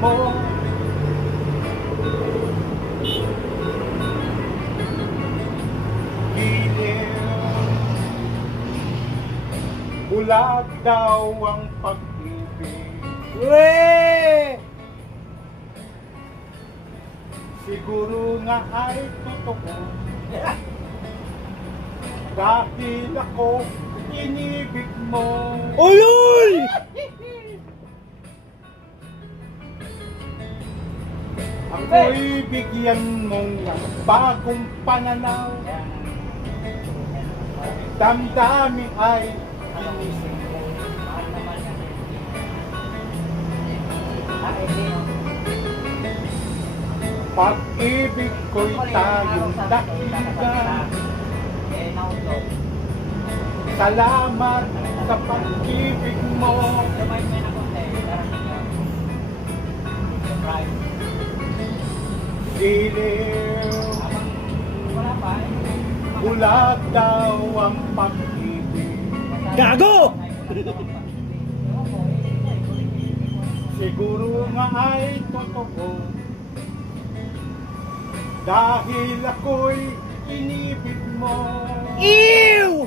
mo. Bulag daw ang pag-ibig. Uwe! Siguro nga ay totoo. Dahil ako inibig mo. Uy! Ako'y bigyan mong bagong pananaw. Damdamin ay inisip mo. Pag-ibig ko'y tayong dakigan. Salamat sa pag-ibig mo. Iliw, bulag daw ang pag-ibig. Gago! Siguro nga ay totoo. Dahil ako'y inibig mo. Ew!